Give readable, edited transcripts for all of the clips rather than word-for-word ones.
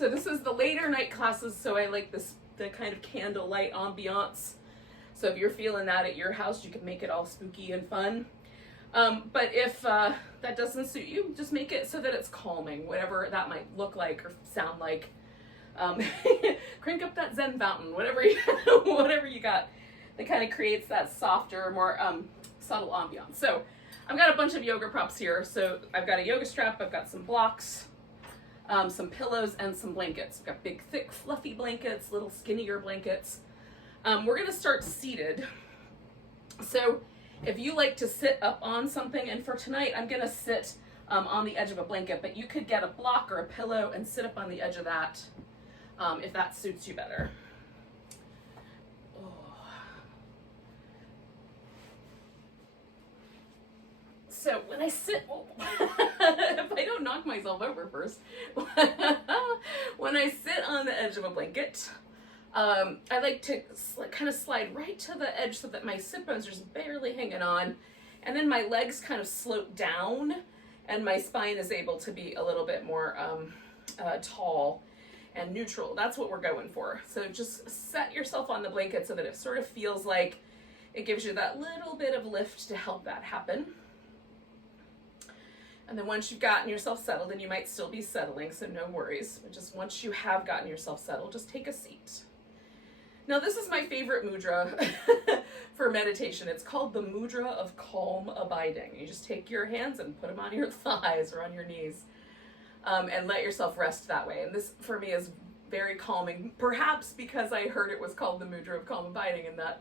So this is the later night classes, so I like the kind of candlelight ambiance. So if you're feeling that at your house, you can make it all spooky and fun. But if that doesn't suit you, just make it so that it's calming, whatever that might look like or sound like. Crank up that Zen fountain, whatever you got that kind of creates that softer, more subtle ambiance. So I've got a bunch of yoga props here. So I've got a yoga strap, I've got some blocks, some pillows, and some blankets. I've got big, thick, fluffy blankets, little skinnier blankets. We're gonna start seated. So if you like to sit up on something, and for tonight I'm gonna sit on the edge of a blanket, but you could get a block or a pillow and sit up on the edge of that if that suits you better. So when I sit, if I don't knock myself over first, when I sit on the edge of a blanket, I like to kind of slide right to the edge so that my sit bones are just barely hanging on, and then my legs kind of slope down, and my spine is able to be a little bit more tall and neutral. That's what we're going for. So just set yourself on the blanket so that it sort of feels like it gives you that little bit of lift to help that happen. And then once you've gotten yourself settled, and you might still be settling, so no worries, but just once you have gotten yourself settled, just take a seat. Now this is my favorite mudra for meditation. It's called the mudra of calm abiding. You just take your hands and put them on your thighs or on your knees, and let yourself rest that way. And this for me is very calming, perhaps because I heard it was called the mudra of calm abiding, and that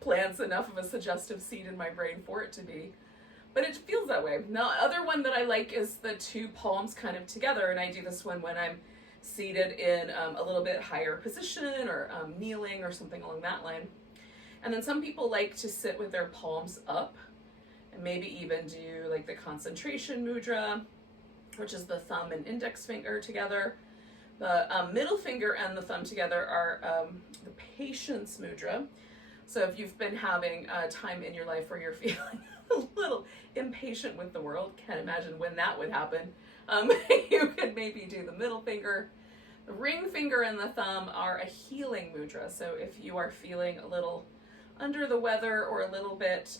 plants enough of a suggestive seed in my brain for it to be. But it feels that way. Now, other one that I like is the two palms kind of together, and I do this one when I'm seated in a little bit higher position, or kneeling or something along that line. And then some people like to sit with their palms up, and maybe even do like the concentration mudra, which is the thumb and index finger together. The middle finger and the thumb together are the patience mudra. So if you've been having a time in your life where you're feeling a little impatient with the world, can't imagine when that would happen, you could maybe do the middle finger. The ring finger and the thumb are a healing mudra. So if you are feeling a little under the weather or a little bit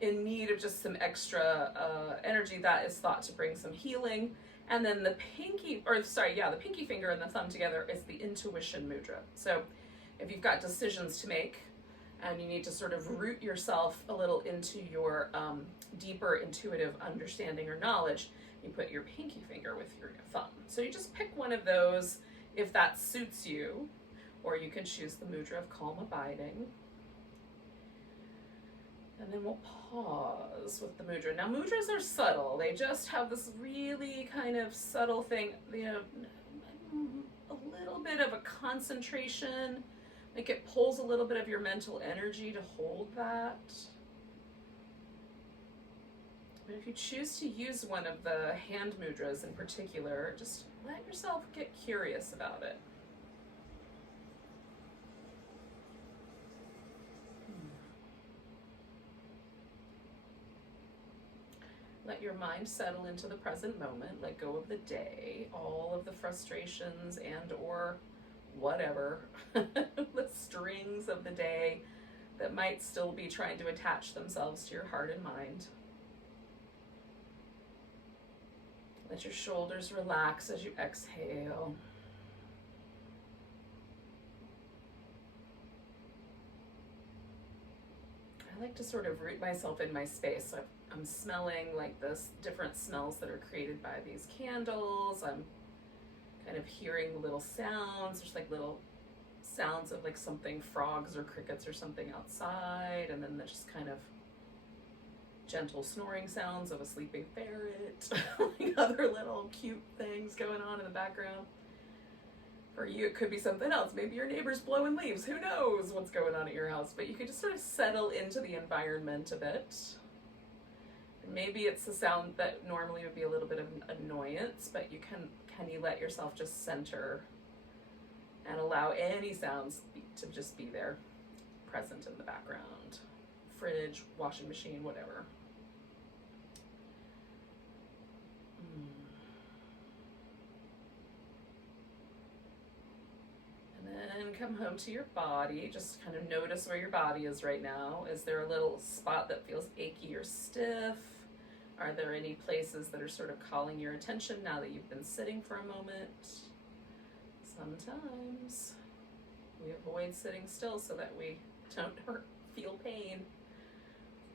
in need of just some extra energy, that is thought to bring some healing. And then the pinky finger and the thumb together is the intuition mudra. So if you've got decisions to make and you need to sort of root yourself a little into your deeper intuitive understanding or knowledge, you put your pinky finger with your thumb. So you just pick one of those if that suits you, or you can choose the mudra of calm abiding. And then we'll pause with the mudra. Now mudras are subtle. They just have this really kind of subtle thing, you know, a little bit of a concentration. Like it pulls a little bit of your mental energy to hold that. But if you choose to use one of the hand mudras in particular, just let yourself get curious about it. Let your mind settle into the present moment. Let go of the day, all of the frustrations and or whatever, the strings of the day that might still be trying to attach themselves to your heart and mind. Let your shoulders relax as you exhale. I like to sort of root myself in my space. So I'm smelling like this different smells that are created by these candles. I'm kind of hearing little sounds. There's like little sounds of like something, frogs or crickets or something outside, and then there's just kind of gentle snoring sounds of a sleeping ferret, like other little cute things going on in the background. For you, it could be something else. Maybe your neighbor's blowing leaves. Who knows what's going on at your house? But you could just sort of settle into the environment a bit. And maybe it's a sound that normally would be a little bit of an annoyance, but you can you let yourself just center and allow any sounds to just be there, present in the background. Fridge, washing machine, whatever. come home to your body. Just kind of notice where your body is right now. Is there a little spot that feels achy or stiff? Are there any places that are sort of calling your attention now that you've been sitting for a moment? Sometimes we avoid sitting still so that we don't feel pain.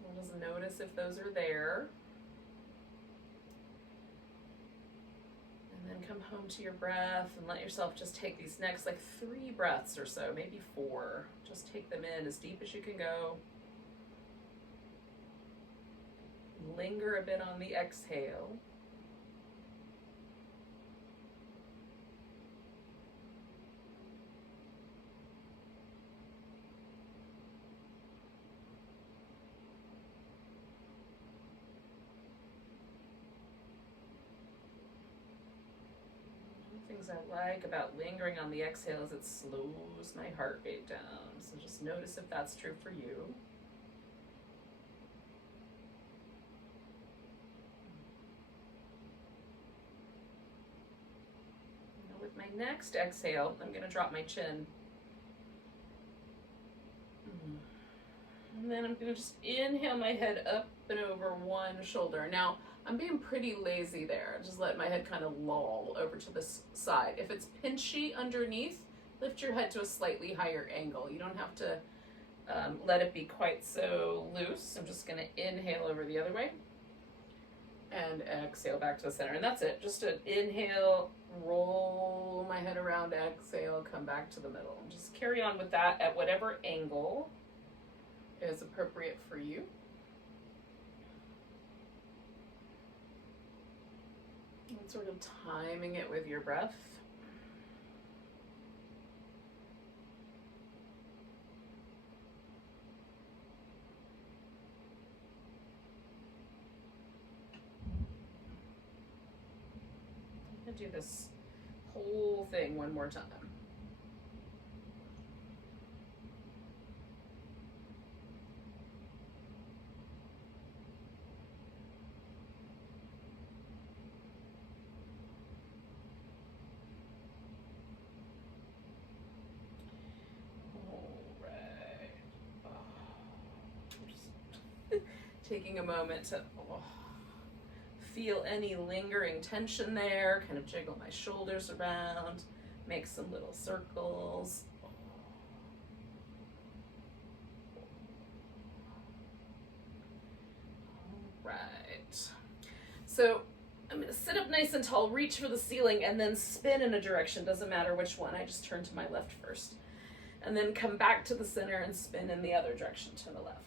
We'll just notice if those are there. And then come home to your breath and let yourself just take these next like 3 breaths or so, maybe 4. Just take them in as deep as you can go. Linger a bit on the exhale. Things I like about lingering on the exhale is it slows my heart rate down. So just notice if that's true for you. Now with my next exhale, I'm going to drop my chin. And then I'm going to just inhale my head up and over one shoulder. Now, I'm being pretty lazy there. Just let my head kind of loll over to this side. If it's pinchy underneath, lift your head to a slightly higher angle. You don't have to let it be quite so loose. I'm just going to inhale over the other way and exhale back to the center. And that's it. Just an inhale, roll my head around, exhale, come back to the middle. And just carry on with that at whatever angle is appropriate for you. And sort of timing it with your breath. I'm going to do this whole thing one more time. Taking a moment to feel any lingering tension there, kind of jiggle my shoulders around, make some little circles. All right. So I'm going to sit up nice and tall, reach for the ceiling, and then spin in a direction. Doesn't matter which one. I just turn to my left first. And then come back to the center and spin in the other direction to the left.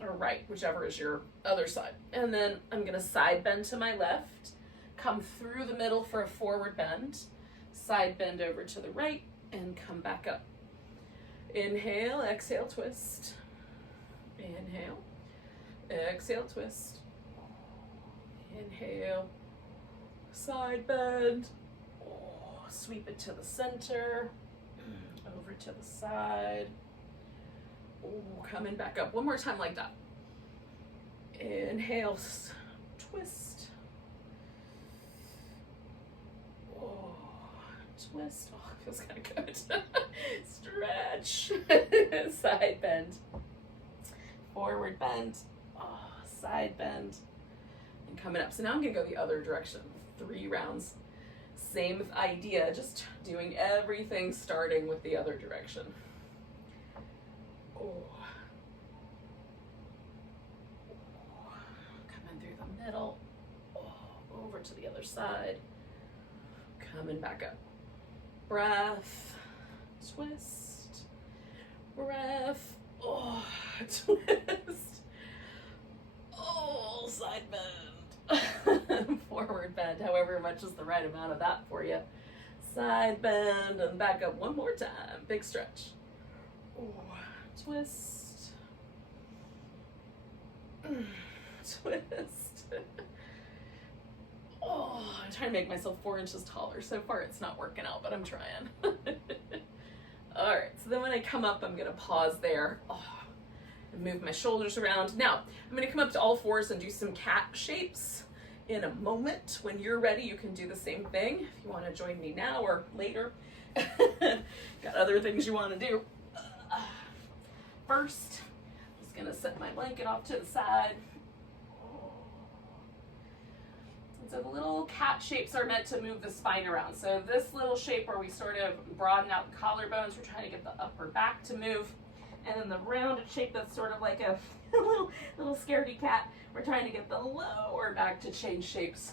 Or right, whichever is your other side. And then I'm going to side bend to my left, come through the middle for a forward bend, side bend over to the right, and come back up. Inhale, exhale, twist. Inhale, exhale, twist. Inhale, side bend. Sweep it to the center, over to the side. Coming back up. One more time like that. Inhale, twist. Twist. It feels kind of good. Stretch. Side bend. Forward bend. Side bend. And coming up. So now I'm going to go the other direction. 3 rounds. Same idea. Just doing everything starting with the other direction. Coming through the middle, over to the other side, coming back up. Breath, twist, breath, twist, side bend, forward bend, however much is the right amount of that for you. Side bend and back up one more time, big stretch. Twist, twist. I'm trying to make myself 4 inches taller. So far it's not working out, but I'm trying. All right, so then when I come up, I'm gonna pause there and move my shoulders around. Now, I'm gonna come up to all fours and do some cat shapes. in a moment. When you're ready, you can do the same thing. If you want to join me now or later, got other things you want to do. First, I'm just gonna set my blanket off to the side. So the little cat shapes are meant to move the spine around. So this little shape where we sort of broaden out the collarbones, we're trying to get the upper back to move. And then the rounded shape that's sort of like a little scaredy cat, we're trying to get the lower back to change shapes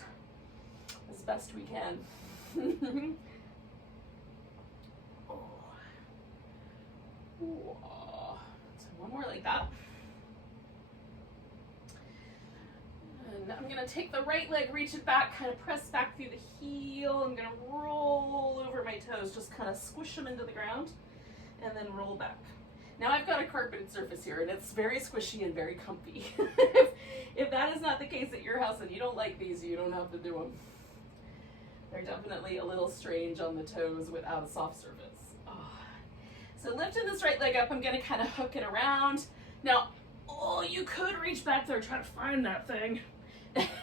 as best we can. So one more like that. And I'm gonna take the right leg, reach it back, kind of press back through the heel. I'm gonna roll over my toes, just kind of squish them into the ground, and then roll back. Now I've got a carpeted surface here, and it's very squishy and very comfy. If that is not the case at your house and you don't like these, you don't have to do them. They're definitely a little strange on the toes without a soft surface. Oh. So lifting this right leg up, I'm gonna kind of hook it around. Now, you could reach back there, try to find that thing,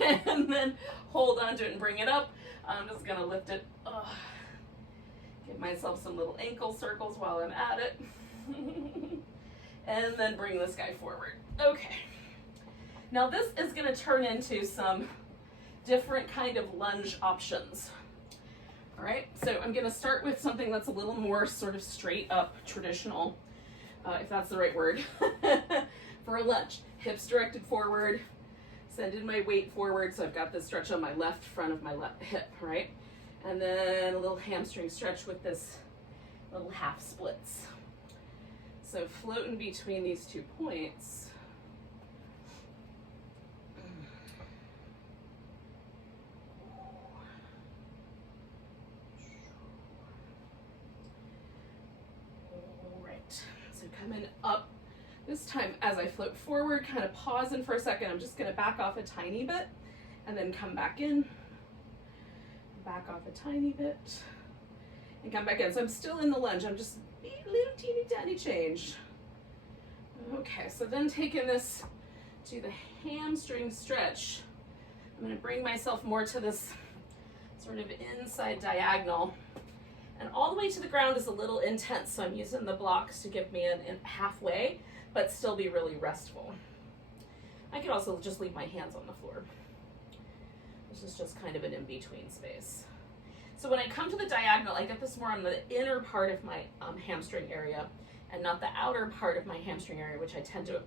and then hold onto it and bring it up. I'm just gonna lift it. Give myself some little ankle circles while I'm at it. And then bring this guy forward. Okay. Now this is gonna turn into some different kind of lunge options. All right, so I'm gonna start with something that's a little more sort of straight up traditional, if that's the right word, for a lunge. Hips directed forward, sending my weight forward, so I've got this stretch on my left front of my left hip, right? And then a little hamstring stretch with this little half splits. So floating between these 2 points. All right, so coming up. This time, as I float forward, kind of pausing for a second, I'm just gonna back off a tiny bit and then come back in, back off a tiny bit, and come back in. So I'm still in the lunge, I'm just a little teeny tiny change. Okay, so then taking this to the hamstring stretch, I'm gonna bring myself more to this sort of inside diagonal. And all the way to the ground is a little intense, so I'm using the blocks to give me an halfway, but still be really restful. I could also just leave my hands on the floor. This is just kind of an in-between space. So when I come to the diagonal, I get this more on the inner part of my hamstring area and not the outer part of my hamstring area, which I tend to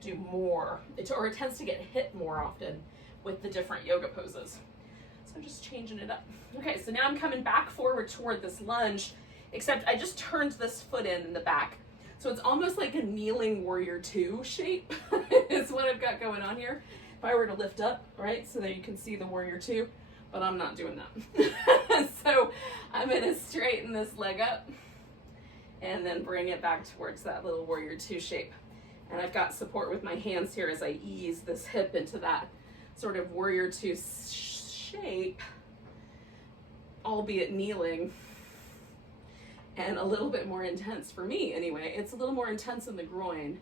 do more, or it tends to get hit more often with the different yoga poses. So I'm just changing it up. Okay, so now I'm coming back forward toward this lunge, except I just turned this foot in the back. So it's almost like a kneeling warrior 2 shape is what I've got going on here. If I were to lift up, right, so that you can see the warrior 2, but I'm not doing that. So I'm gonna straighten this leg up and then bring it back towards that little warrior 2 shape. And I've got support with my hands here as I ease this hip into that sort of warrior 2 shape, albeit kneeling, and a little bit more intense for me anyway. It's a little more intense in the groin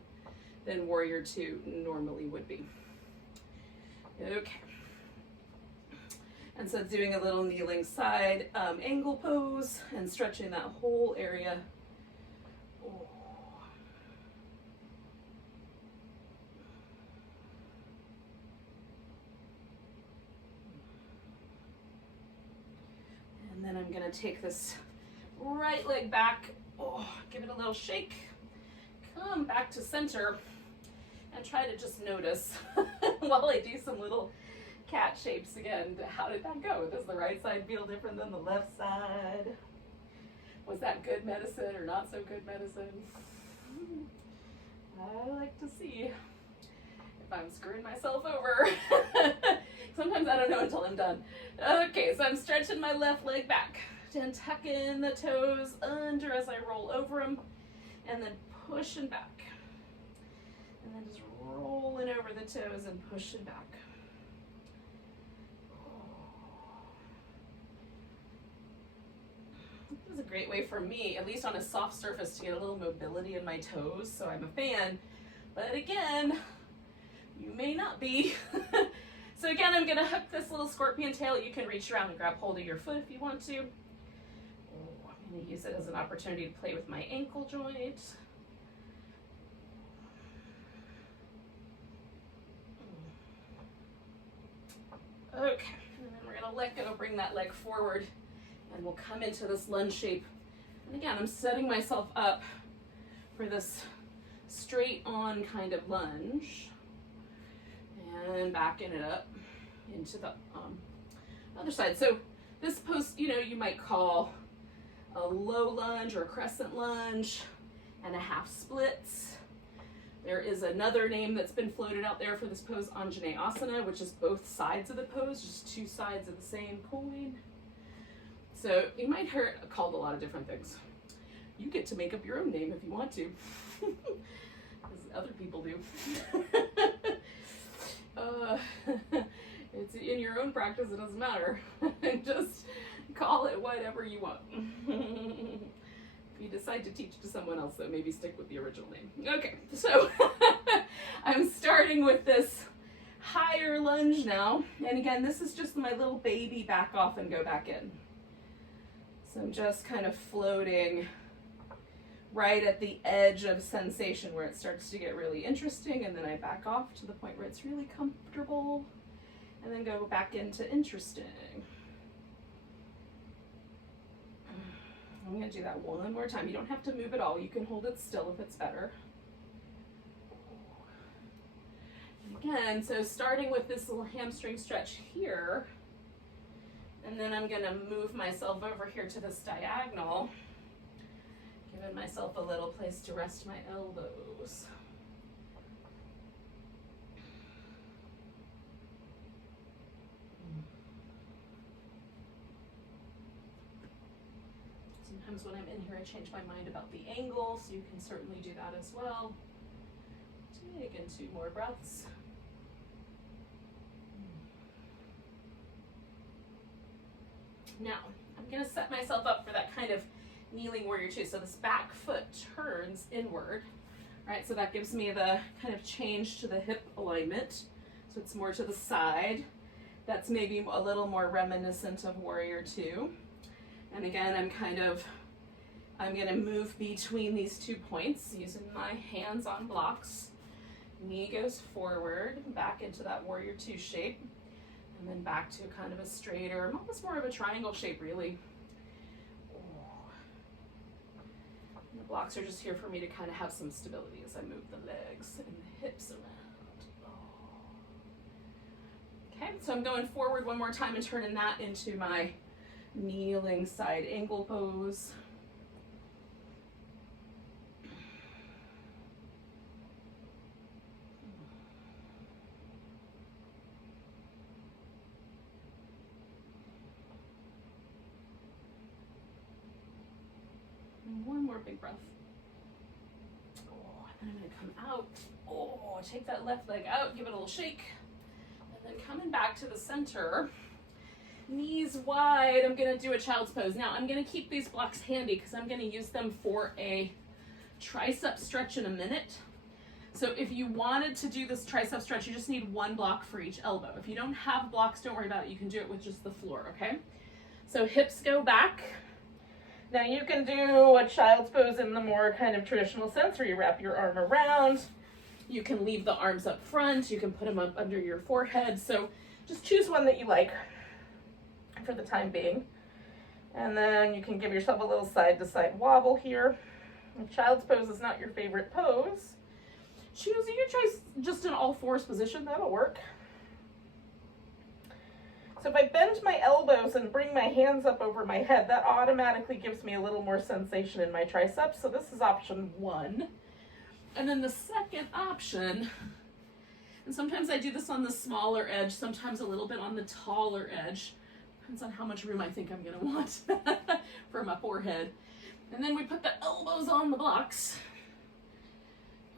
than warrior 2 normally would be. Okay. And so doing a little kneeling side angle pose and stretching that whole area. Oh. And then I'm gonna take this right leg back, give it a little shake, come back to center, and try to just notice while I do some little cat shapes again. How did that go? Does the right side feel different than the left side? Was that good medicine or not so good medicine? I like to see if I'm screwing myself over. Sometimes I don't know until I'm done. Okay, so I'm stretching my left leg back and tucking the toes under as I roll over them, and then pushing back. And then just rolling over the toes and pushing back. This is a great way for me, at least on a soft surface, to get a little mobility in my toes, so I'm a fan. But again, you may not be. So So again, I'm gonna hook this little scorpion tail. You can reach around and grab hold of your foot if you want to. Oh, I'm gonna use it as an opportunity to play with my ankle joint. Okay, and then we're gonna let go, bring that leg forward, and we'll come into this lunge shape. And again, I'm setting myself up for this straight on kind of lunge. And backing it up into the other side. So this pose, you know, you might call a low lunge or a crescent lunge and a half splits. There is another name that's been floated out there for this pose, Anjaneyasana, which is both sides of the pose, just two sides of the same coin. So you might hear it called a lot of different things. You get to make up your own name if you want to, as other people do. It's in your own practice, it doesn't matter. Just call it whatever you want. If you decide to teach to someone else, though, maybe stick with the original name. Okay, so I'm starting with this higher lunge now. And again, this is just my little baby back off and go back in. So I'm just kind of floating right at the edge of sensation where it starts to get really interesting, and then I back off to the point where it's really comfortable, and then go back into interesting. I'm going to do that one more time. You don't have to move at all. You can hold it still if it's better. And again, so starting with this little hamstring stretch here, and then I'm going to move myself over here to this diagonal, giving myself a little place to rest my elbows. Sometimes when I'm in here, I change my mind about the angle, so you can certainly do that as well. Take in 2 more breaths. Now, I'm going to set myself up for that kind of kneeling warrior two. So this back foot turns inward, right? So that gives me the kind of change to the hip alignment. So it's more to the side. That's maybe a little more reminiscent of warrior two. And again, I'm going to move between these 2 points using my hands on blocks. Knee goes forward, back into that warrior two shape, and then back to kind of a straighter, almost more of a triangle shape, really. And the blocks are just here for me to kind of have some stability as I move the legs and the hips around. Okay, so I'm going forward one more time and turning that into my kneeling side angle pose. And one more big breath. Oh, and then I'm going to come out. Oh, take that left leg out, give it a little shake. And then coming back to the center. Knees wide, I'm going to do a child's pose. Now, I'm going to keep these blocks handy because I'm going to use them for a tricep stretch in a minute. So if you wanted to do this tricep stretch, you just need 1 block for each elbow. If you don't have blocks, don't worry about it. You can do it with just the floor, okay? So hips go back. Now you can do a child's pose in the more kind of traditional sense where you wrap your arm around. You can leave the arms up front. You can put them up under your forehead. So just choose one that you like for the time being. And then you can give yourself a little side to side wobble here. If child's pose is not your favorite pose, you can try just an all fours position, that'll work. So if I bend my elbows and bring my hands up over my head, that automatically gives me a little more sensation in my triceps. So this is option 1. And then the second option, and sometimes I do this on the smaller edge, sometimes a little bit on the taller edge. Depends on how much room I think I'm going to want for my forehead. And then we put the elbows on the blocks.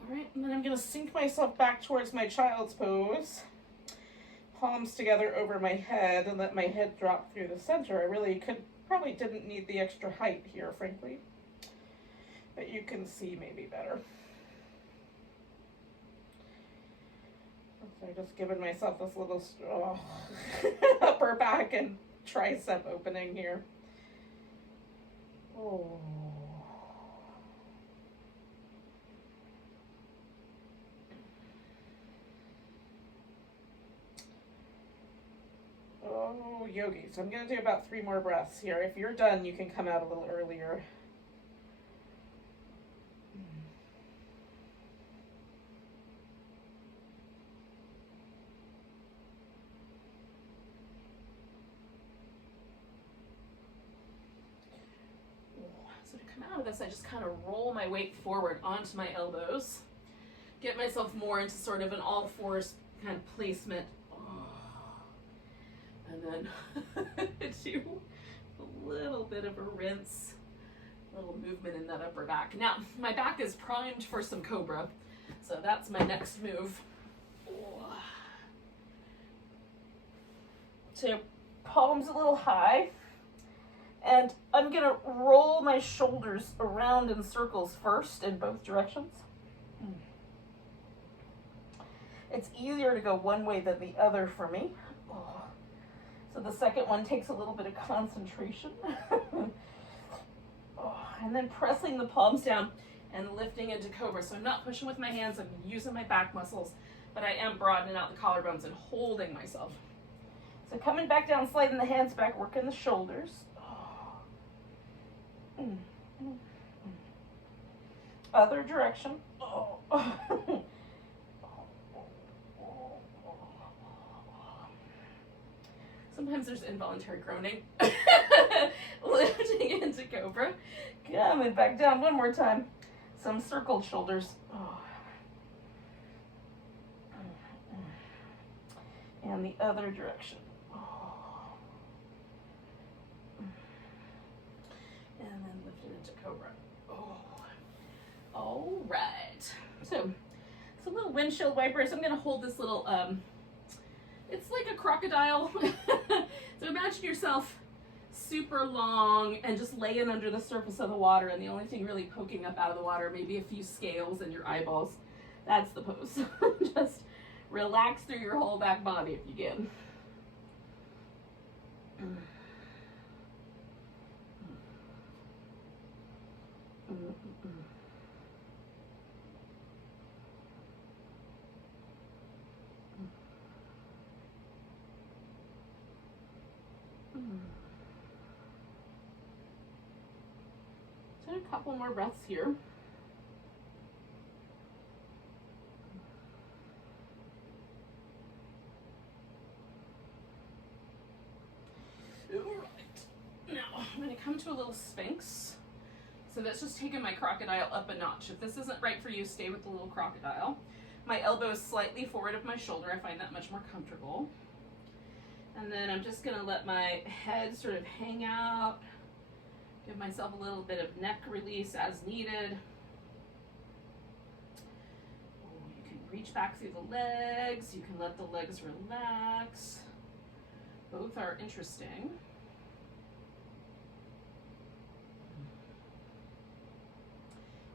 All right, and then I'm going to sink myself back towards my child's pose. Palms together over my head and let my head drop through the center. I probably didn't need the extra height here, frankly. But you can see maybe better. So I've just given myself this little upper back and tricep opening here. Oh. Oh, yogi. So I'm going to do about 3 more breaths here. If you're done, you can come out a little earlier. So to come out of this, I just kind of roll my weight forward onto my elbows. Get myself more into sort of an all fours kind of placement. And then do a little bit of a rinse, a little movement in that upper back. Now, my back is primed for some cobra, so that's my next move. So palms a little high, and I'm gonna roll my shoulders around in circles first in both directions. It's easier to go one way than the other for me. So the second one takes a little bit of concentration. And then pressing the palms down and lifting into cobra. So I'm not pushing with my hands, I'm using my back muscles, but I am broadening out the collarbones and holding myself. So coming back down, sliding the hands back, working the shoulders. Other direction. Sometimes there's involuntary groaning. Lifting into cobra. Coming back down one more time. Some circled shoulders. And the other direction. And then lift it into cobra. All right. So it's a little windshield wiper. So I'm going to hold this little, it's like a crocodile. So imagine yourself super long and just laying under the surface of the water, and the only thing really poking up out of the water, maybe a few scales and your eyeballs. That's the pose. Just relax through your whole back body if you can. So a couple more breaths here. Now, I'm going to come to a little sphinx. So that's just taking my crocodile up a notch. If this isn't right for you, stay with the little crocodile. My elbow is slightly forward of my shoulder. I find that much more comfortable. And then I'm just going to let my head sort of hang out. Give myself a little bit of neck release as needed. You can reach back through the legs. You can let the legs relax. Both are interesting.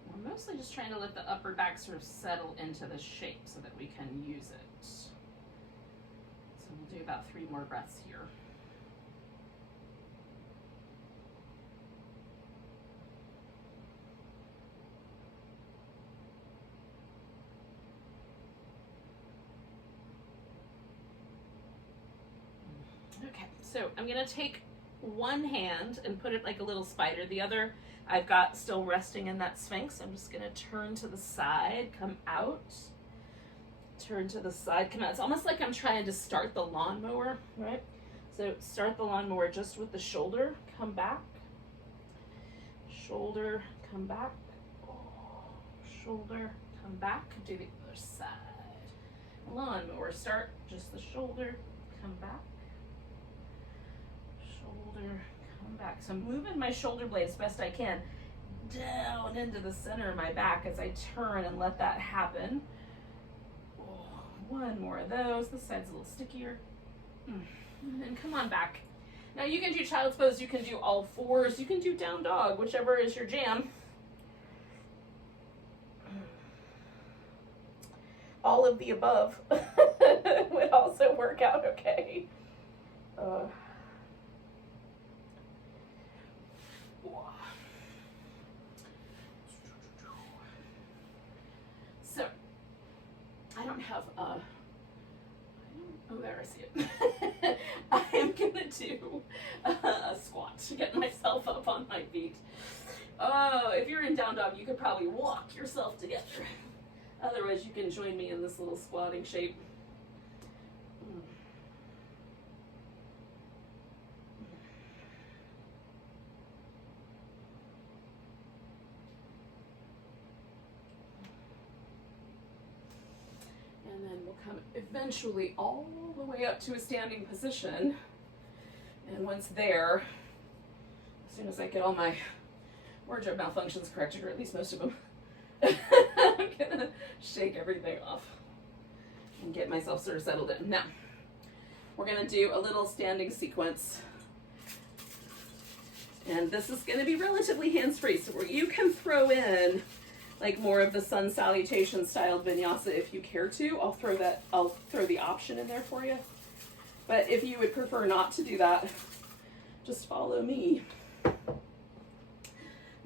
We're mostly just trying to let the upper back sort of settle into the shape so that we can use it. So we'll do about 3 more breaths here. Okay, so I'm gonna take one hand and put it like a little spider. The other I've got still resting in that sphinx. I'm just gonna turn to the side, come out, turn to the side, come out. It's almost like I'm trying to start the lawnmower, right? So start the lawnmower just with the shoulder, come back, shoulder, come back, shoulder, come back, do the other side. Lawnmower, start just the shoulder, come back, shoulder, come back. So I'm moving my shoulder blade as best I can down into the center of my back as I turn and let that happen. One more of those. This side's a little stickier. And then come on back. Now you can do child's pose, you can do all fours, you can do down dog, whichever is your jam. all of the above would also work out okay. So, I don't have oh, there, I see it. I am gonna do a squat to get myself up on my feet. Oh, if you're in down dog, you could probably walk yourself together. Otherwise, you can join me in this little squatting shape. And then we'll come eventually all the way up to a standing position. And once there, as soon as I get all my wardrobe malfunctions corrected, or at least most of them, I'm gonna shake everything off and get myself sort of settled in. Now, we're gonna do a little standing sequence. And this is gonna be relatively hands-free, so where you can throw in like more of the sun salutation styled vinyasa if you care to. I'll throw the option in there for you. But if you would prefer not to do that, just follow me.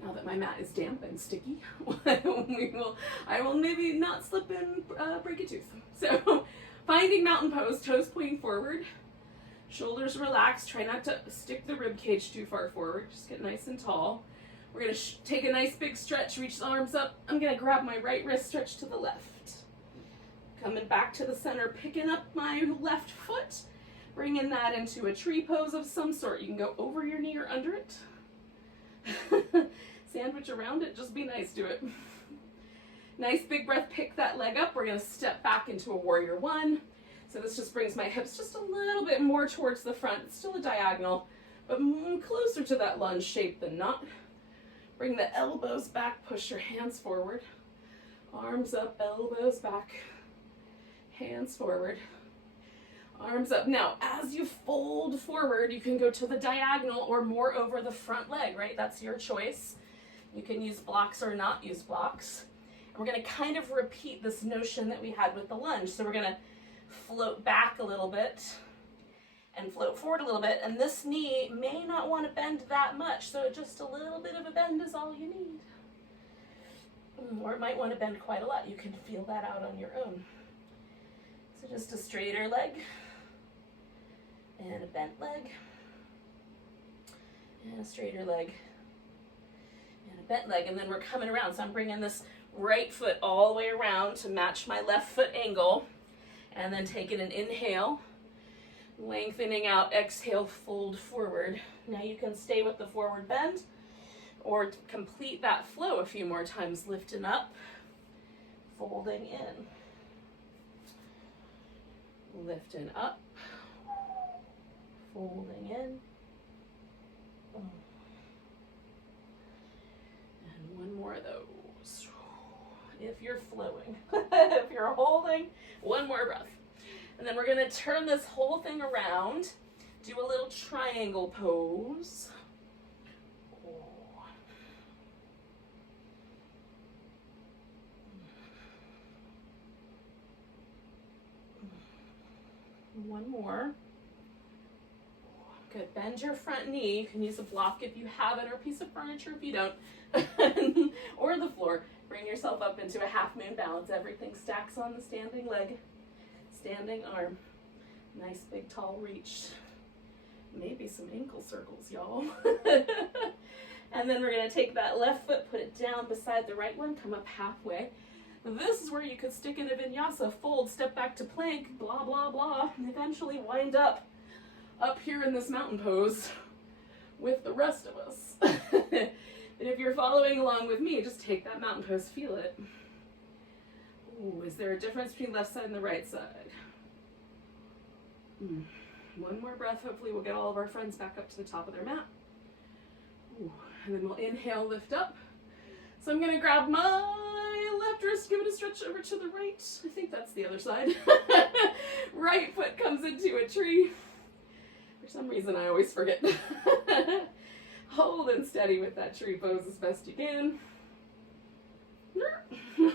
Now that my mat is damp and sticky, I will maybe not slip and break a tooth. So, finding mountain pose, toes pointing forward, shoulders relaxed. Try not to stick the rib cage too far forward. Just get nice and tall. We're gonna take a nice big stretch, reach the arms up. I'm gonna grab my right wrist, stretch to the left. Coming back to the center, picking up my left foot, bringing that into a tree pose of some sort. You can go over your knee or under it. Sandwich around it, just be nice to it. Nice big breath, pick that leg up. We're gonna step back into a warrior one. So this just brings my hips just a little bit more towards the front. It's still a diagonal, but closer to that lunge shape than not. Bring the elbows back, push your hands forward. Arms up, elbows back, hands forward, arms up. Now, as you fold forward, you can go to the diagonal or more over the front leg, right? That's your choice. You can use blocks or not use blocks. And we're gonna kind of repeat this notion that we had with the lunge. So we're gonna float back a little bit and float forward a little bit, and this knee may not want to bend that much, so just a little bit of a bend is all you need. Or it might want to bend quite a lot. You can feel that out on your own. So just a straighter leg, and a bent leg, and a straighter leg, and a bent leg, and then we're coming around. So I'm bringing this right foot all the way around to match my left foot angle, and then taking an inhale, lengthening out, exhale, fold forward. Now you can stay with the forward bend or complete that flow a few more times, lifting up, folding in, lifting up, folding in, and one more of those. If you're flowing, if you're holding, one more breath. And then we're gonna turn this whole thing around, do a little triangle pose. One more. Good, bend your front knee. You can use a block if you have it, or a piece of furniture if you don't, or the floor. Bring yourself up into a half moon balance. Everything stacks on the standing leg. Standing arm, nice big tall reach, maybe some ankle circles, y'all. And then we're gonna take that left foot, put it down beside the right one, come up halfway. This is where you could stick in a vinyasa, fold, step back to plank, blah, blah, blah, and eventually wind up here in this mountain pose with the rest of us. And if you're following along with me, just take that mountain pose, feel it. Ooh, is there a difference between left side and the right side? One more breath. Hopefully we'll get all of our friends back up to the top of their mat. Ooh, and then we'll inhale, lift up. So I'm going to grab my left wrist, give it a stretch over to the right. I think that's the other side. Right foot comes into a tree. For some reason I always forget. Hold and steady with that tree pose as best you can.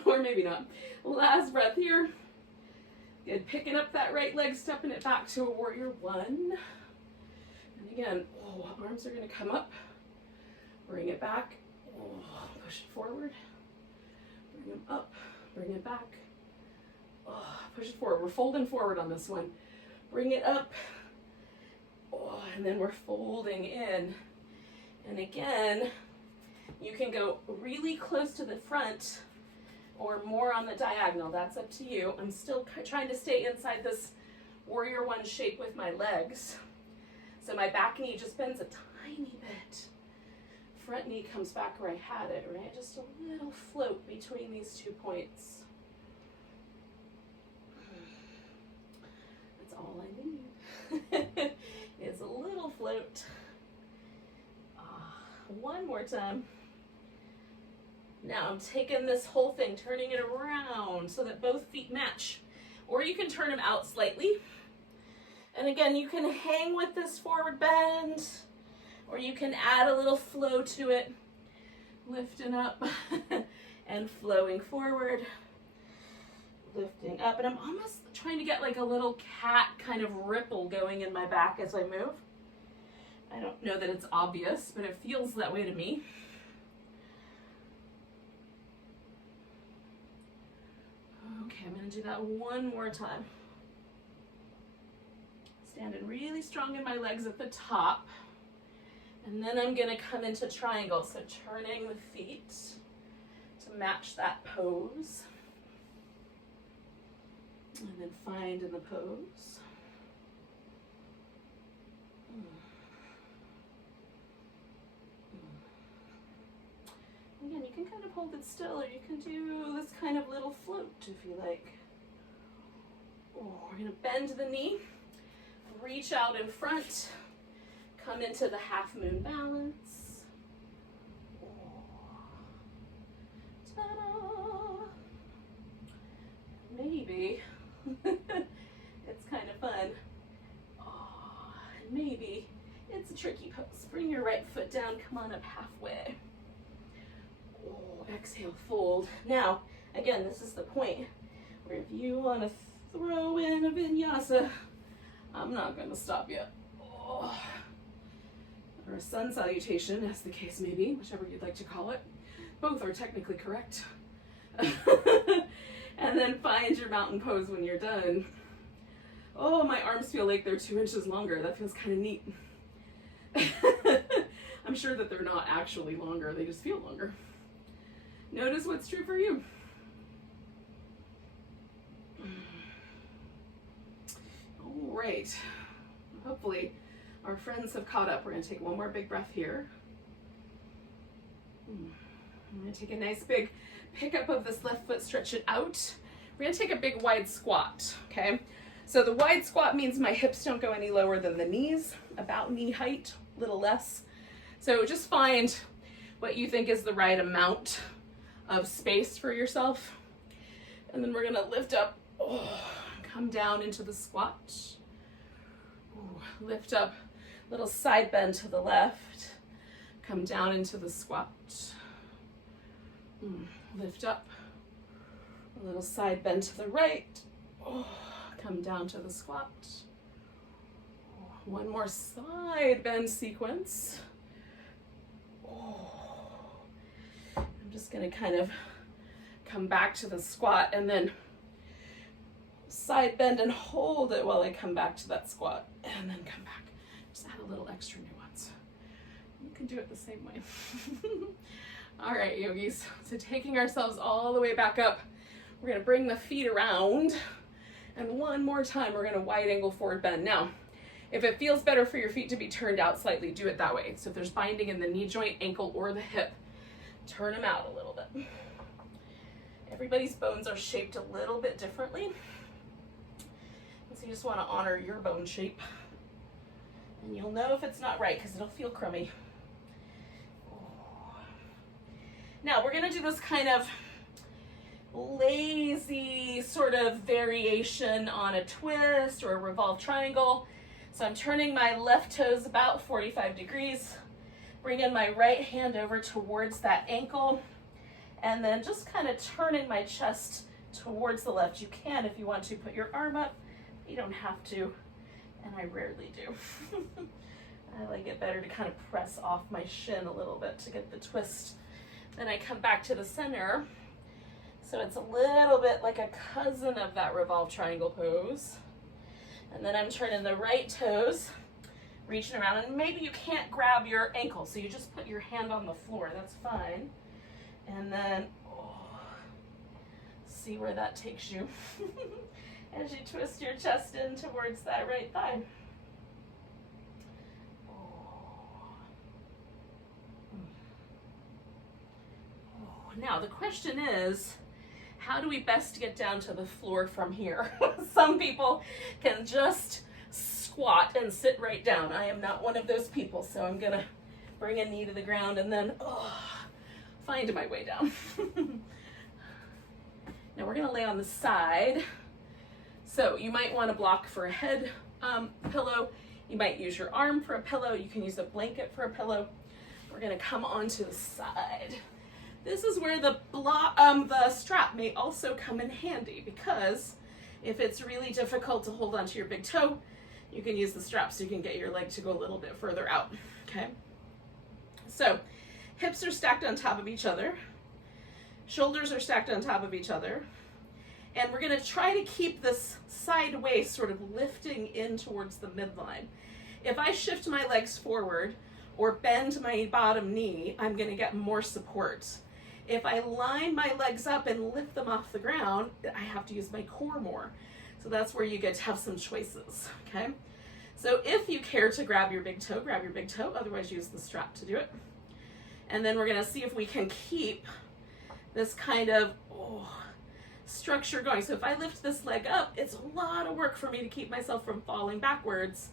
Or maybe not. Last breath here. Good, picking up that right leg, stepping it back to a warrior one. And again, arms are gonna come up. Bring it back, push it forward. Bring them up, bring it back. Push it forward, we're folding forward on this one. Bring it up, and then we're folding in. And again, you can go really close to the front or more on the diagonal, that's up to you. I'm still trying to stay inside this warrior one shape with my legs. So my back knee just bends a tiny bit. Front knee comes back where I had it, right? Just a little float between these 2 points. That's all I need. Is a little float. One more time. Now I'm taking this whole thing, turning it around so that both feet match. Or you can turn them out slightly. And again, you can hang with this forward bend, or you can add a little flow to it, lifting up and flowing forward, lifting up. And I'm almost trying to get like a little cat kind of ripple going in my back as I move. I don't know that it's obvious, but it feels that way to me. Okay, I'm going to do that one more time. Standing really strong in my legs at the top. And then I'm going to come into triangle, so turning the feet to match that pose. And then find in the pose. Again, you can kind of hold it still, or you can do this kind of little float if you like. We're going to bend the knee, reach out in front, come into the half moon balance. Ta-da! Maybe it's kind of fun. And maybe it's a tricky pose. Bring your right foot down, come on up halfway. Exhale, fold. Now, again, this is the point where if you want to throw in a vinyasa, I'm not going to stop you. Or a sun salutation, as the case may be, whichever you'd like to call it. Both are technically correct. And then find your mountain pose when you're done. Oh, my arms feel like they're 2 inches longer. That feels kind of neat. I'm sure that they're not actually longer, they just feel longer. Notice what's true for you. All right. Hopefully our friends have caught up. We're going to take one more big breath here. I'm going to take a nice big pickup of this left foot, stretch it out. We're going to take a big wide squat, okay? So the wide squat means my hips don't go any lower than the knees, about knee height, a little less. So just find what you think is the right amount of space for yourself. And then we're going to lift up, come down into the squat. Lift up, little side bend to the left, come down into the squat. Lift up, a little side bend to the right, come down to the squat. One more side bend sequence. I'm just going to kind of come back to the squat and then side bend and hold it while I come back to that squat, and then come back. Just add a little extra nuance. You can do it the same way. All right, yogis. So taking ourselves all the way back up, we're going to bring the feet around, and one more time we're going to wide angle forward bend. Now, if it feels better for your feet to be turned out slightly, do it that way. So if there's binding in the knee joint, ankle, or the hip, turn them out a little bit. Everybody's bones are shaped a little bit differently. So you just want to honor your bone shape. And you'll know if it's not right because it'll feel crummy. Now we're going to do this kind of lazy sort of variation on a twist or a revolved triangle. So I'm turning my left toes about 45 degrees, bringing my right hand over towards that ankle, and then just kind of turning my chest towards the left. You can, if you want to, put your arm up. You don't have to, and I rarely do. I like it better to kind of press off my shin a little bit to get the twist. Then I come back to the center. So it's a little bit like a cousin of that revolved triangle pose. And then I'm turning the right toes, reaching around, and maybe you can't grab your ankle, so you just put your hand on the floor, that's fine. And then, see where that takes you as you twist your chest in towards that right thigh. Now the question is, how do we best get down to the floor from here? Some people can just squat and sit right down. I am not one of those people, so I'm gonna bring a knee to the ground and then find my way down. Now we're gonna lay on the side. So you might want to block for a head pillow. You might use your arm for a pillow. You can use a blanket for a pillow. We're gonna come onto the side. This is where the strap may also come in handy, because if it's really difficult to hold onto your big toe, you can use the strap so you can get your leg to go a little bit further out, okay? So hips are stacked on top of each other. Shoulders are stacked on top of each other. And we're gonna try to keep this side waist sort of lifting in towards the midline. If I shift my legs forward or bend my bottom knee, I'm gonna get more support. If I line my legs up and lift them off the ground, I have to use my core more. So that's where you get to have some choices, okay? So if you care to grab your big toe, otherwise use the strap to do it. And then we're gonna see if we can keep this kind of structure going. So if I lift this leg up, it's a lot of work for me to keep myself from falling backwards.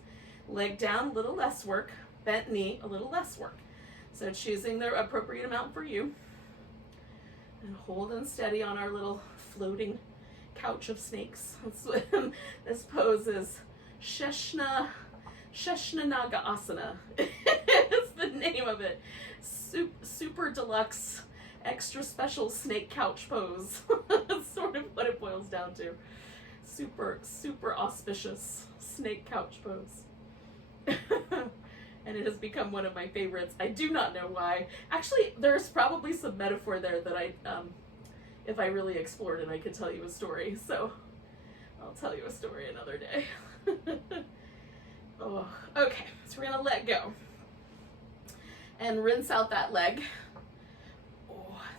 Leg down, a little less work. Bent knee, a little less work. So choosing the appropriate amount for you. And holding steady on our little floating couch of snakes. This pose is Sheshnanaga Asana. It's the name of it. Super deluxe, extra special snake couch pose. That's sort of what it boils down to. Super auspicious snake couch pose. And it has become one of my favorites. I do not know why. Actually, there's probably some metaphor there that if I really explored it, I could tell you a story. So I'll tell you a story another day. Okay, so we're gonna let go and rinse out that leg.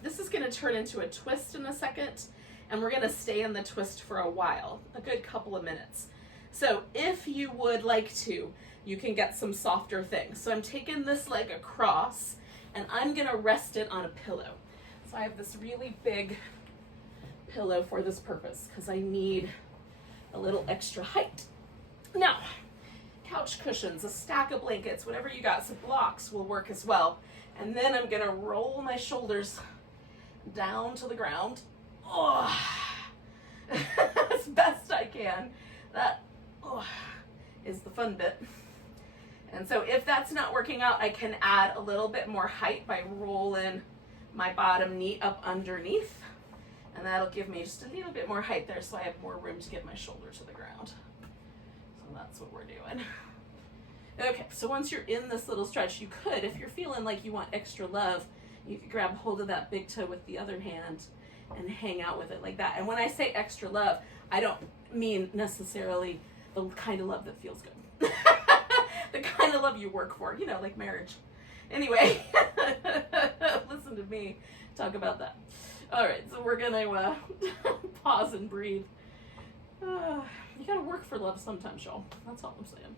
This is gonna turn into a twist in a second, and we're gonna stay in the twist for a while, a good couple of minutes. So if you would like to, you can get some softer things. So I'm taking this leg across and I'm gonna rest it on a pillow. So I have this really big pillow for this purpose because I need a little extra height. Now, couch cushions, a stack of blankets, whatever you got, some blocks will work as well. And then I'm gonna roll my shoulders down to the ground. As best I can. That is the fun bit. And so if that's not working out, I can add a little bit more height by rolling my bottom knee up underneath. And that'll give me just a little bit more height there so I have more room to get my shoulder to the ground. So that's what we're doing. Okay, so once you're in this little stretch, you could, if you're feeling like you want extra love, you could grab hold of that big toe with the other hand and hang out with it like that. And when I say extra love, I don't mean necessarily the kind of love that feels good. The kind of love you work for, you know, like marriage. Anyway, listen to me talk about that. All right, so we're gonna pause and breathe. You gotta work for love sometimes, y'all. That's all I'm saying.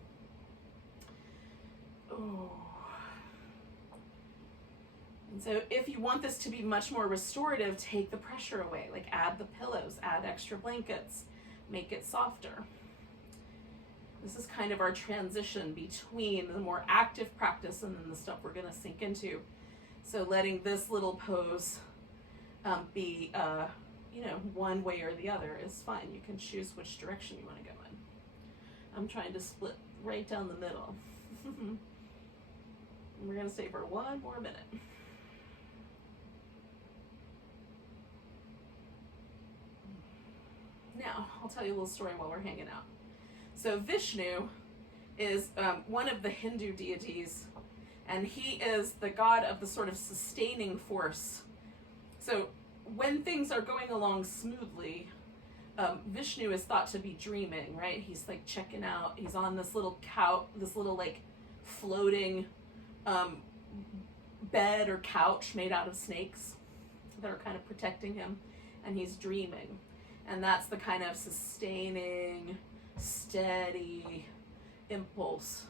And so if you want this to be much more restorative, take the pressure away. Like add the pillows, add extra blankets, make it softer. This is kind of our transition between the more active practice and then the stuff we're going to sink into. So letting this little pose be, one way or the other is fine. You can choose which direction you want to go in. I'm trying to split right down the middle. We're going to stay for one more minute. Now, I'll tell you a little story while we're hanging out. So Vishnu is one of the Hindu deities, and he is the god of the sort of sustaining force. So when things are going along smoothly, Vishnu is thought to be dreaming, right? He's like checking out. He's on this little this little like floating bed or couch made out of snakes that are kind of protecting him, and he's dreaming. And that's the kind of sustaining, steady impulse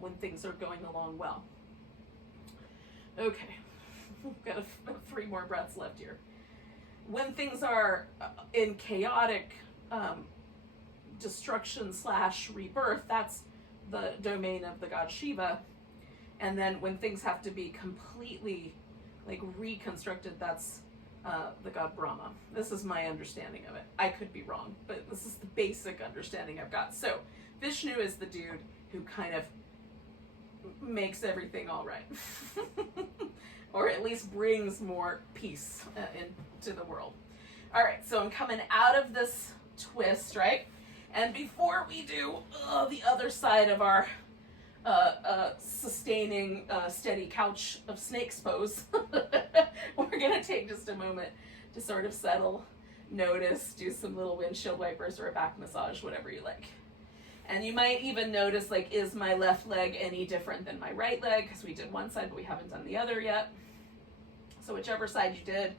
when things are going along well. Okay, we've got 3 more breaths left here. When things are in chaotic destruction / rebirth, that's the domain of the god Shiva. And then when things have to be completely like reconstructed, that's the god Brahma. This is my understanding of it. I could be wrong, but this is the basic understanding I've got. So Vishnu is the dude who kind of makes everything all right. Or at least brings more peace into the world. All right, so I'm coming out of this twist, right? And before we do the other side of our sustaining steady couch of snakes pose, we're gonna take just a moment to sort of settle, notice, do some little windshield wipers or a back massage, whatever you like. And you might even notice, like, is my left leg any different than my right leg? Because we did one side, but we haven't done the other yet. So whichever side you did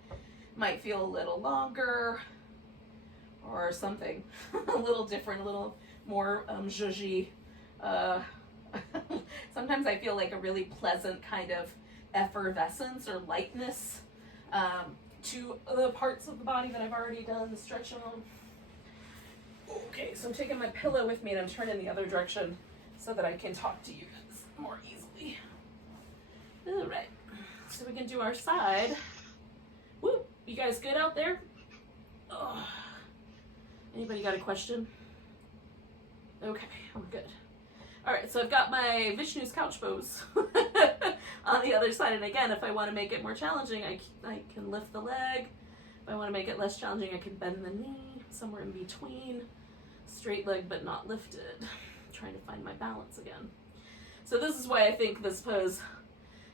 might feel a little longer or something, a little different, a little more zhuzhy. Sometimes I feel like a really pleasant kind of effervescence or lightness to the parts of the body that I've already done the stretching on. Okay, so I'm taking my pillow with me and I'm turning the other direction so that I can talk to you guys more easily. All right, so we can do our side. Woo, you guys good out there? Oh. Anybody got a question? Okay, we're good. All right, so I've got my Vishnu's couch pose on the other side. And again, if I want to make it more challenging, I can lift the leg. If I want to make it less challenging, I can bend the knee, somewhere in between. Straight leg, but not lifted. I'm trying to find my balance again. So this is why I think this pose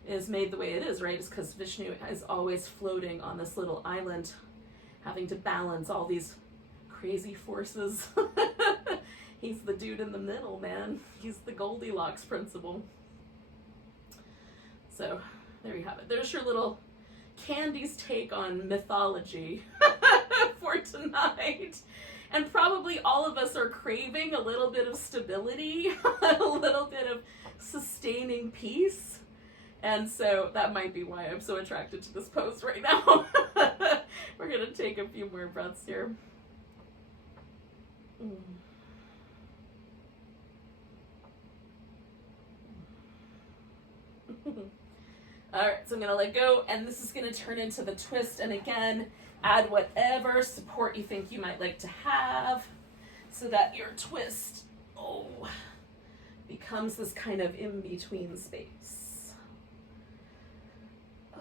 is made the way it is, right? Is because Vishnu is always floating on this little island, having to balance all these crazy forces. He's the dude in the middle, man. He's the Goldilocks principle. So there you have it. There's your little Candy's take on mythology for tonight. And probably all of us are craving a little bit of stability, a little bit of sustaining peace. And so that might be why I'm so attracted to this pose right now. We're gonna take a few more breaths here. All right, so I'm gonna let go, and this is gonna turn into the twist. And again, add whatever support you think you might like to have so that your twist, becomes this kind of in-between space. I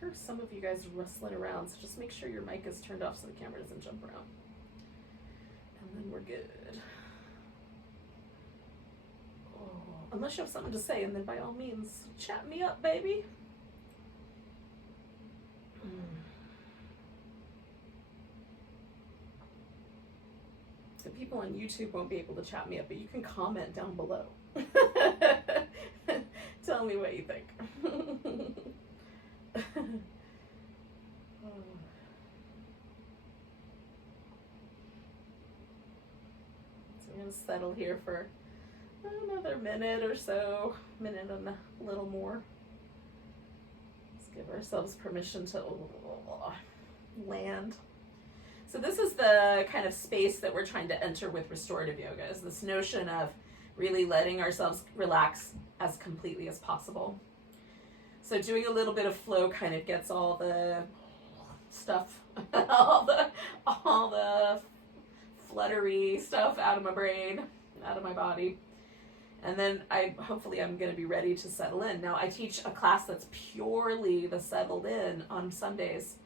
hear some of you guys rustling around, so just make sure your mic is turned off so the camera doesn't jump around. And then we're good. Unless you have something to say, and then by all means, chat me up, baby. The people on YouTube won't be able to chat me up, but you can comment down below. Tell me what you think. So we're going to settle here for another minute or so, minute and a little more. Let's give ourselves permission to land. So this is the kind of space that we're trying to enter with restorative yoga, is this notion of really letting ourselves relax as completely as possible. So doing a little bit of flow kind of gets all the stuff, all the fluttery stuff out of my brain, out of my body. And then hopefully I'm going to be ready to settle in. Now I teach a class that's purely the settled in on Sundays,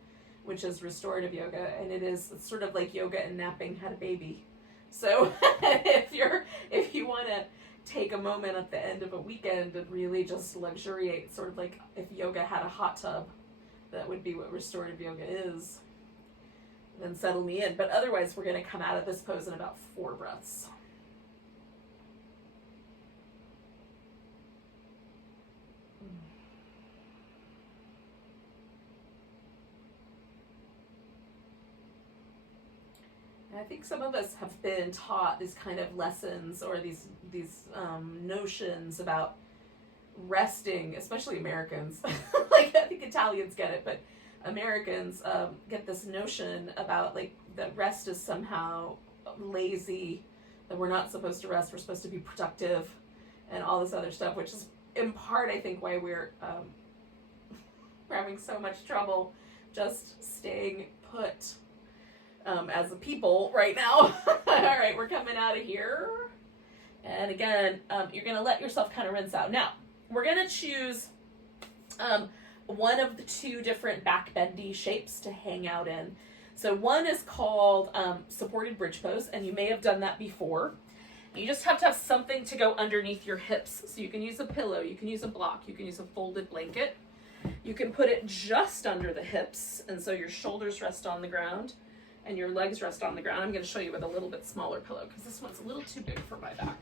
which is restorative yoga, and it's sort of like yoga and napping had a baby. So if you want to take a moment at the end of a weekend and really just luxuriate, sort of like if yoga had a hot tub, that would be what restorative yoga is. Then settle me in. But otherwise, we're going to come out of this pose in about 4 breaths. And I think some of us have been taught these kind of lessons or these notions about resting, especially Americans. Like, I think Italians get it, but Americans get this notion about like that rest is somehow lazy, that we're not supposed to rest, we're supposed to be productive, and all this other stuff, which is in part, I think, why we're having so much trouble just staying put as a people right now. All right, we're coming out of here. And again, you're going to let yourself kind of rinse out. Now, we're going to choose one of the 2 different back bendy shapes to hang out in. So one is called supported bridge pose, and you may have done that before. You just have to have something to go underneath your hips. So you can use a pillow, you can use a block, you can use a folded blanket. You can put it just under the hips, and so your shoulders rest on the ground and your legs rest on the ground. I'm going to show you with a little bit smaller pillow because this one's a little too big for my back.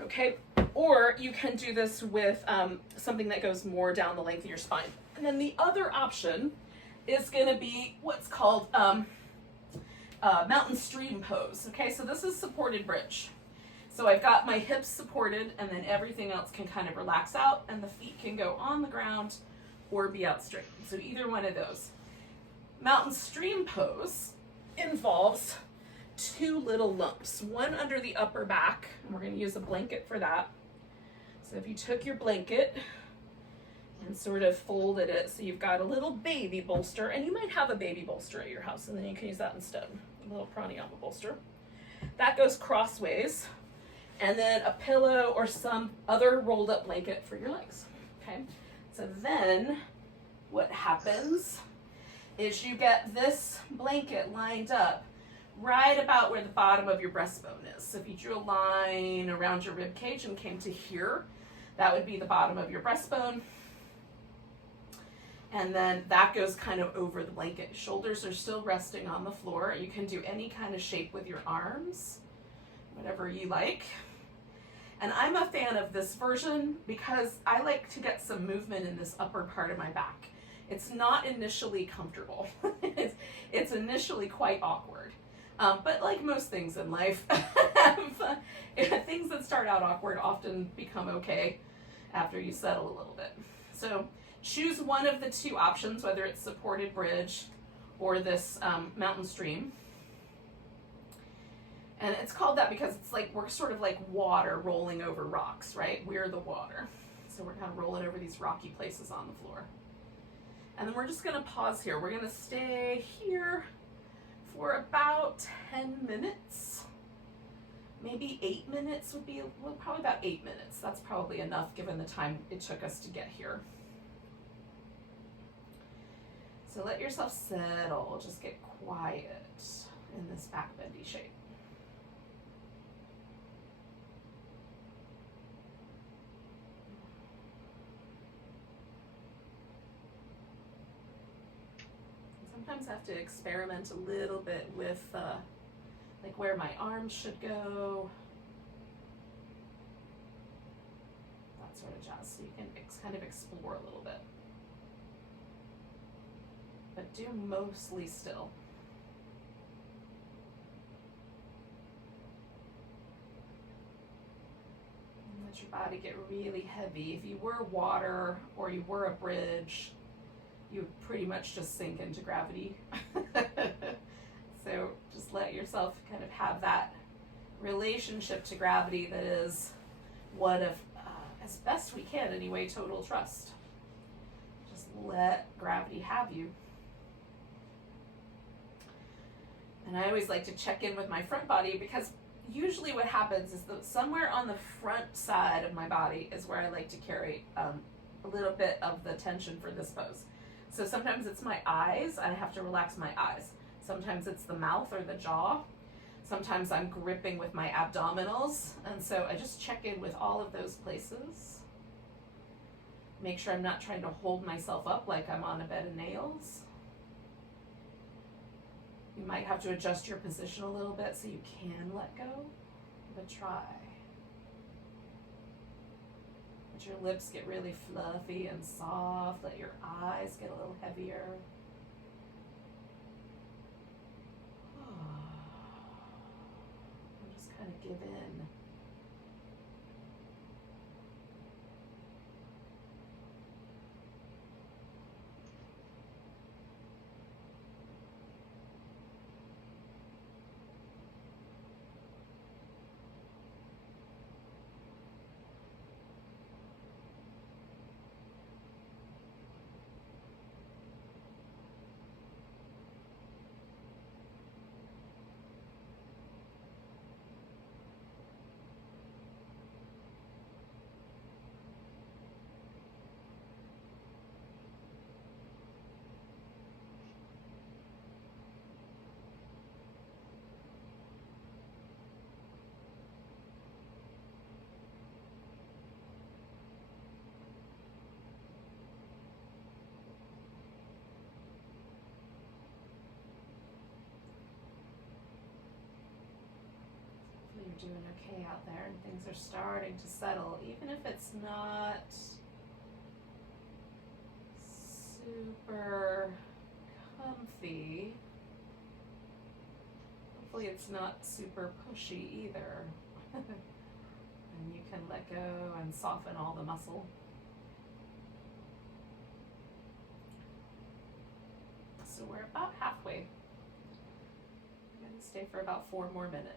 Okay, or you can do this with something that goes more down the length of your spine. And then the other option is going to be what's called mountain stream pose. Okay, so this is supported bridge. So I've got my hips supported, and then everything else can kind of relax out, and the feet can go on the ground or be out straight. So either one of those. Mountain stream pose involves 2 little lumps, one under the upper back, and we're going to use a blanket for that. So if you took your blanket and sort of folded it so you've got a little baby bolster, and you might have a baby bolster at your house, and then you can use that instead, a little pranayama bolster. That goes crossways, and then a pillow or some other rolled up blanket for your legs. Okay, so then what happens is you get this blanket lined up right about where the bottom of your breastbone is. So if you drew a line around your rib cage and came to here, that would be the bottom of your breastbone. And then that goes kind of over the blanket. Shoulders are still resting on the floor. You can do any kind of shape with your arms, whatever you like. And I'm a fan of this version because I like to get some movement in this upper part of my back. It's not initially comfortable. It's initially quite awkward. But like most things in life, things that start out awkward often become okay after you settle a little bit. So choose one of the 2 options, whether it's supported bridge or this mountain stream. And it's called that because it's like we're sort of like water rolling over rocks, right? We're the water. So we're kind of rolling over these rocky places on the floor. And then we're just going to pause here. We're going to stay here for about 10 minutes. Maybe 8 minutes would be, well, probably about 8 minutes. That's probably enough given the time it took us to get here. So let yourself settle. Just get quiet in this back bendy shape. Sometimes I have to experiment a little bit with like where my arms should go, that sort of jazz, so you can kind of explore a little bit, but do mostly still. And let your body get really heavy. If you were water or you were a bridge, you would pretty much just sink into gravity. So just let yourself kind of have that relationship to gravity that is one of, as best we can anyway, total trust. Just let gravity have you. And I always like to check in with my front body because, usually what happens is that somewhere on the front side of my body is where I like to carry a little bit of the tension for this pose. So sometimes it's my eyes, I have to relax my eyes. Sometimes it's the mouth or the jaw. Sometimes I'm gripping with my abdominals, and so I just check in with all of those places. Make sure I'm not trying to hold myself up like I'm on a bed of nails. You might have to adjust your position a little bit so you can let go, but try. Let your lips get really fluffy and soft. Let your eyes get a little heavier. And just kind of give in. You're doing okay out there and things are starting to settle, even if it's not super comfy. Hopefully it's not super pushy either. And you can let go and soften all the muscle. So we're about halfway. I'm going to stay for about 4 more minutes.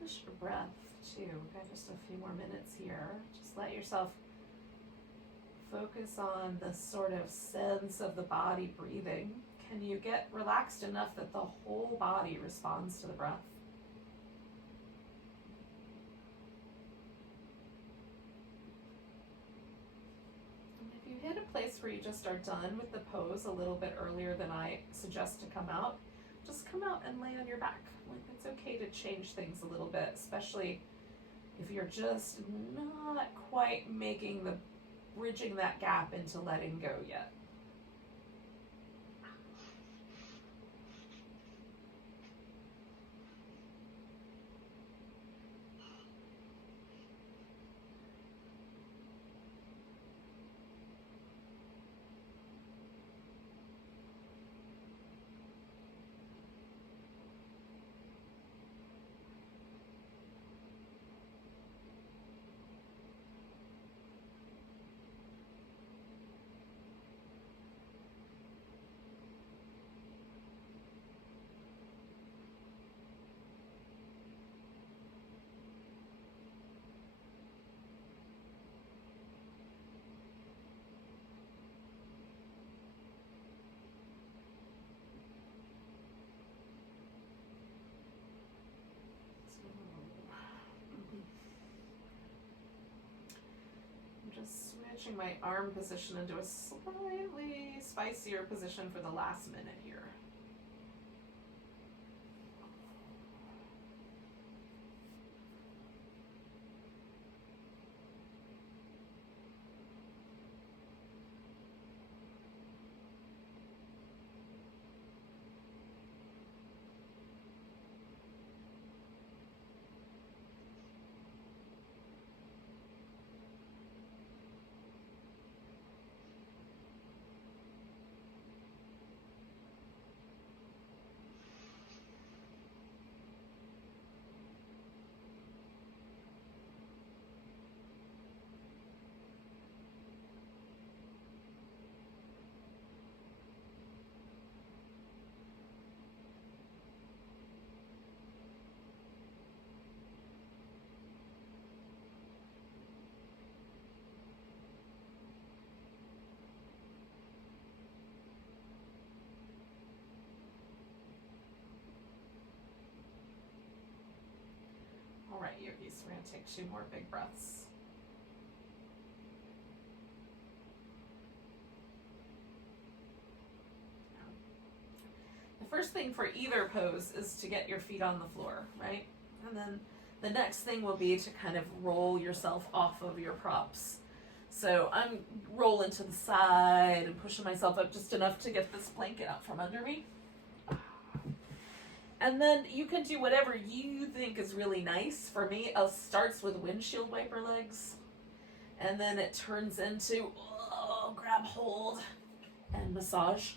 Notice your breath too. We've got just a few more minutes here. Just let yourself focus on the sort of sense of the body breathing. Can you get relaxed enough that the whole body responds to the breath? And if you hit a place where you just are done with the pose a little bit earlier than I suggest to come out, just come out and lay on your back. Like, it's okay to change things a little bit, especially if you're just not quite bridging that gap into letting go yet. switching my arm position into a slightly spicier position for the last minute here. All right, yogis, we're going to take 2 more big breaths. The first thing for either pose is to get your feet on the floor, right? And then the next thing will be to kind of roll yourself off of your props. So I'm rolling to the side and pushing myself up just enough to get this blanket out from under me. And then you can do whatever you think is really nice. For me, it starts with windshield wiper legs. And then it turns into, grab hold and massage.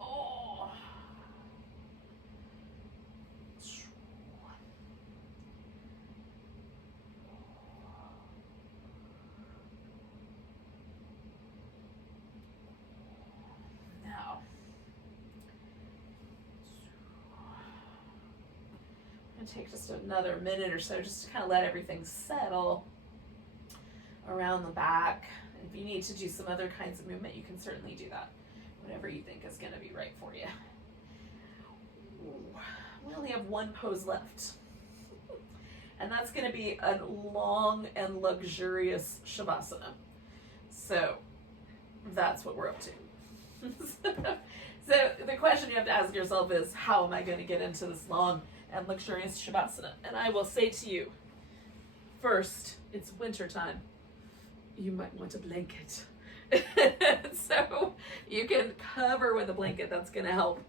Oh. Now. Take just another minute or so just to kind of let everything settle around the back. If you need to do some other kinds of movement, you can certainly do that. Whatever you think is going to be right for you. We only have 1 pose left. And that's going to be a long and luxurious Shavasana. So that's what we're up to. So the question you have to ask yourself is, how am I going to get into this long and luxurious Shavasana? And I will say to you, first, it's wintertime. You might want a blanket. So you can cover with a blanket. That's going to help.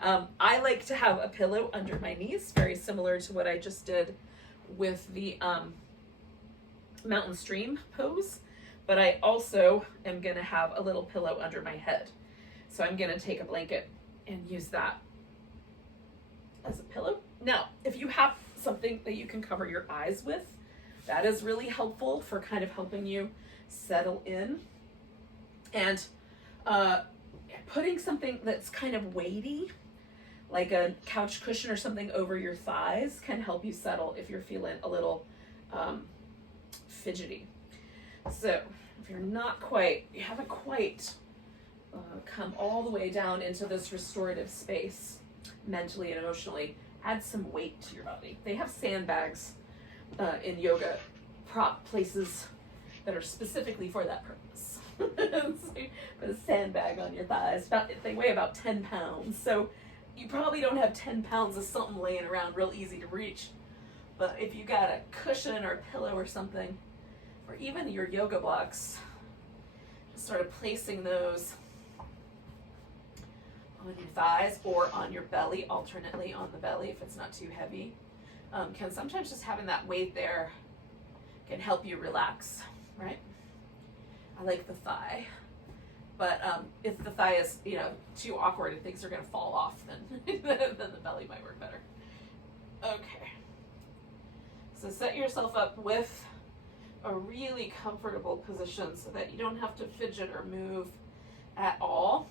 I like to have a pillow under my knees, very similar to what I just did with the mountain stream pose. But I also am going to have a little pillow under my head. So I'm going to take a blanket and use that as a pillow. Now, if you have something that you can cover your eyes with, that is really helpful for kind of helping you settle in. And putting something that's kind of weighty, like a couch cushion or something over your thighs, can help you settle if you're feeling a little fidgety. So if you haven't quite come all the way down into this restorative space, mentally and emotionally, add some weight to your body. They have sandbags in yoga prop places that are specifically for that purpose. So you put a sandbag on your thighs. They weigh about 10 pounds. So you probably don't have 10 pounds of something laying around real easy to reach. But if you got a cushion or a pillow or something, or even your yoga blocks, just sort of placing those on your thighs or on your belly, alternately on the belly if it's not too heavy. Can sometimes just having that weight there can help you relax, right? I like the thigh, but if the thigh is too awkward and things are going to fall off, then then the belly might work better. Okay, so set yourself up with a really comfortable position so that you don't have to fidget or move at all.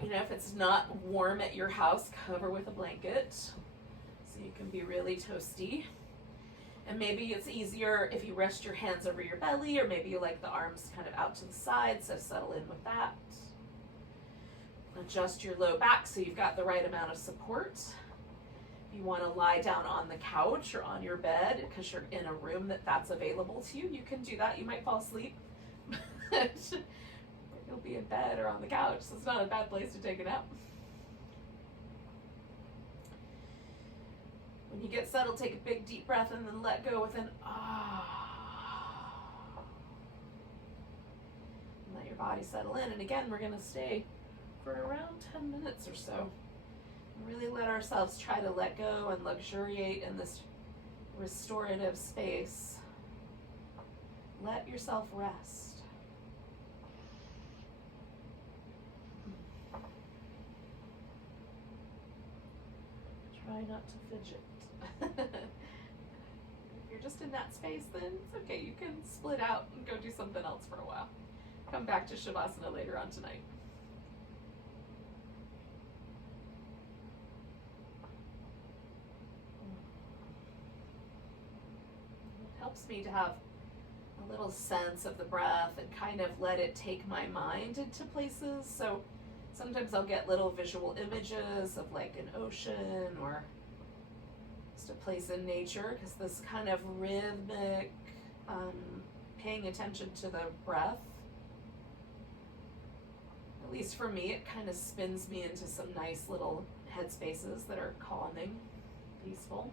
If it's not warm at your house, cover with a blanket so you can be really toasty. And maybe it's easier if you rest your hands over your belly, or maybe you like the arms kind of out to the side, so settle in with that. Adjust your low back so you've got the right amount of support. If You want to lie down on the couch or on your bed because you're in a room that's available to you. You can do that. You might fall asleep. You'll be in bed or on the couch, so it's not a bad place to take a nap. When you get settled, take a big deep breath and then let go with an ah. And let your body settle in. And again, we're going to stay for around 10 minutes or so. Really let ourselves try to let go and luxuriate in this restorative space. Let yourself rest. Try not to fidget. If you're just in that space, then it's okay. You can split out and go do something else for a while. Come back to Shavasana later on tonight. It helps me to have a little sense of the breath and kind of let it take my mind into places. So sometimes I'll get little visual images of like an ocean or just a place in nature, because this kind of rhythmic, paying attention to the breath, at least for me, it kind of spins me into some nice little headspaces that are calming, peaceful.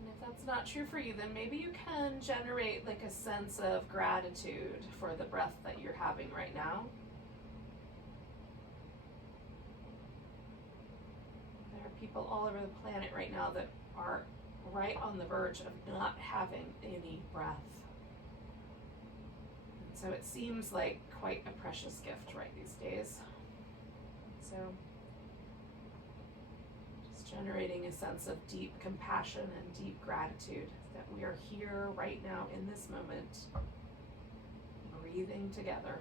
And if that's not true for you, then maybe you can generate like a sense of gratitude for the breath that you're having right now. There are people all over the planet right now that are right on the verge of not having any breath. And so it seems like quite a precious gift right these days. So just generating a sense of deep compassion and deep gratitude that we are here right now in this moment, breathing together.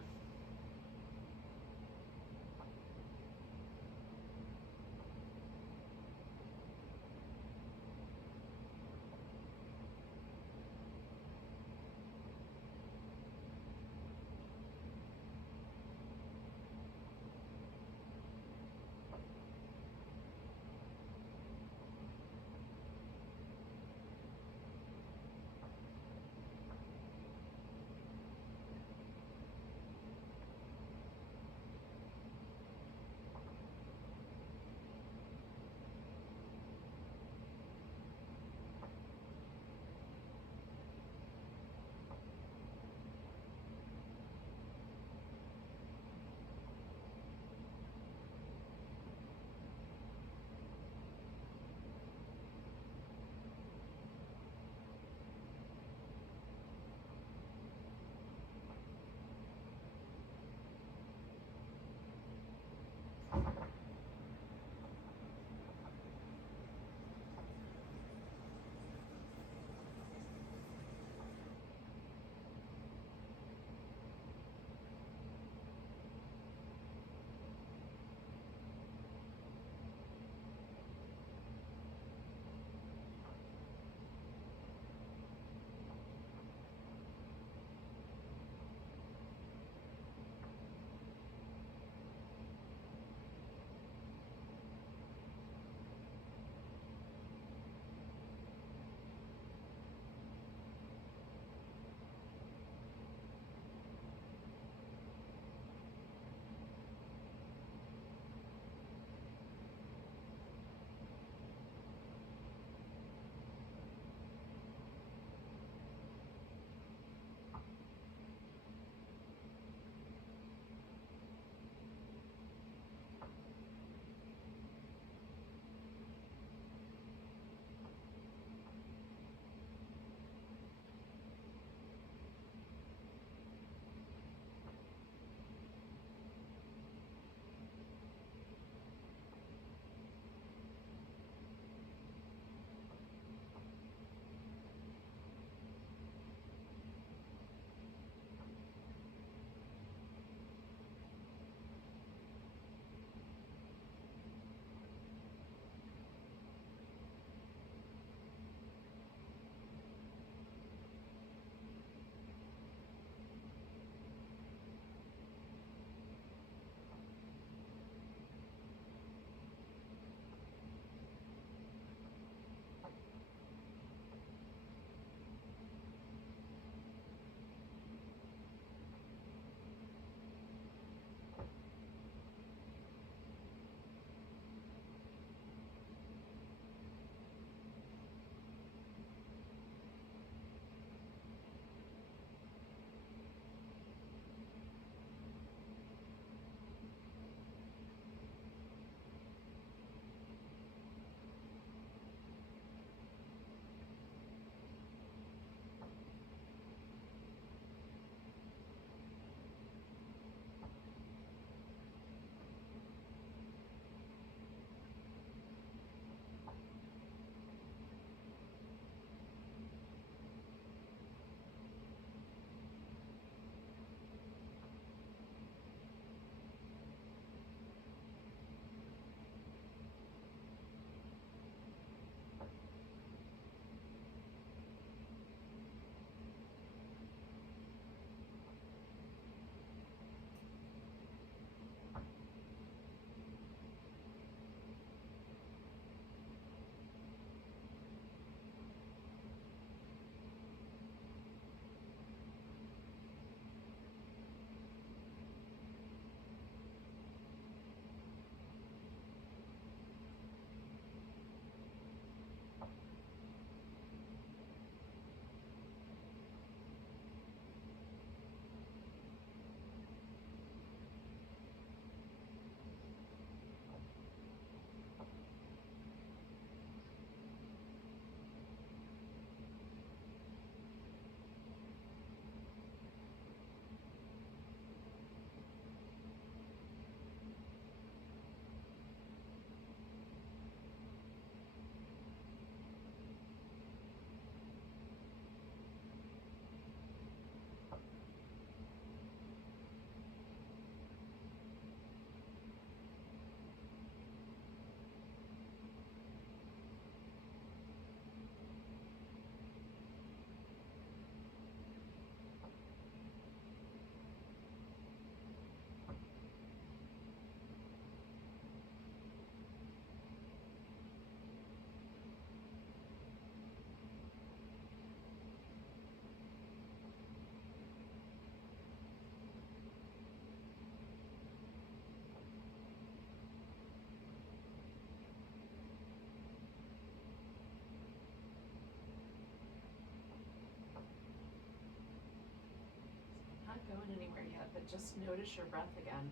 just notice your breath again.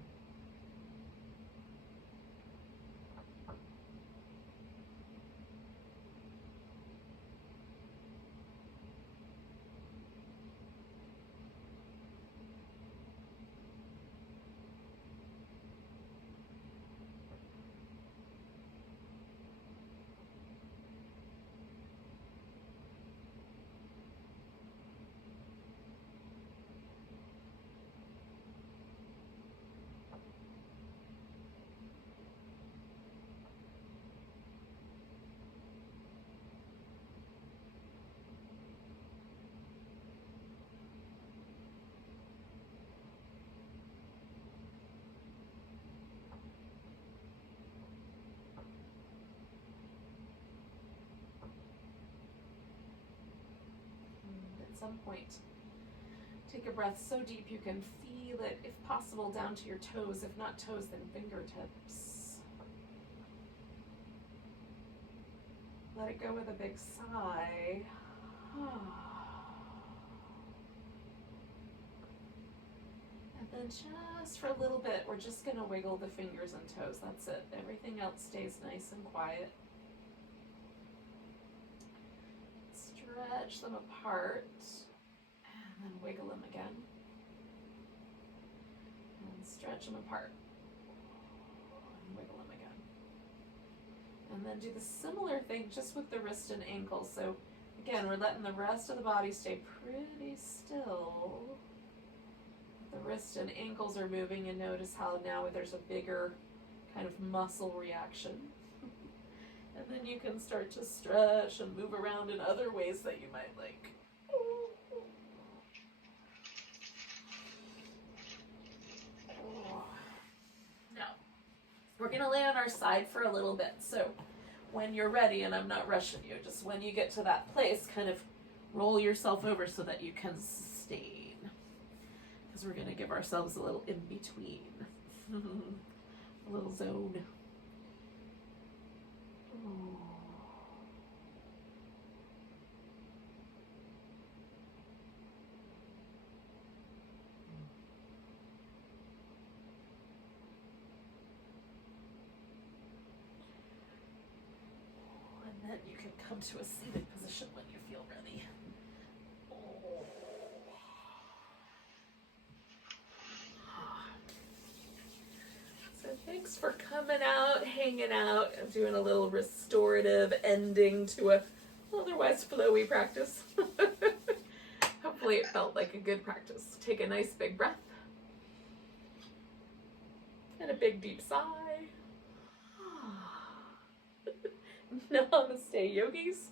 At some point, take a breath so deep you can feel it, if possible, down to your toes. If not toes, then fingertips. Let it go with a big sigh. And then just for a little bit, we're just going to wiggle the fingers and toes. That's it. Everything else stays nice and quiet. Stretch them apart, and then wiggle them again. And stretch them apart, and wiggle them again. And then do the similar thing just with the wrist and ankle. So again, we're letting the rest of the body stay pretty still. The wrist and ankles are moving, and notice how now there's a bigger kind of muscle reaction. And then you can start to stretch and move around in other ways that you might like. Now, we're going to lay on our side for a little bit. So when you're ready, and I'm not rushing you, just when you get to that place, kind of roll yourself over so that you can sustain. Because we're going to give ourselves a little in-between. A little zone. And then you can come to a seated position when you feel ready. So thanks for coming out, hanging out, and doing a little restorative ending to a otherwise flowy practice. Hopefully it felt like a good practice. Take a nice big breath. And a big deep sigh. Namaste, yogis.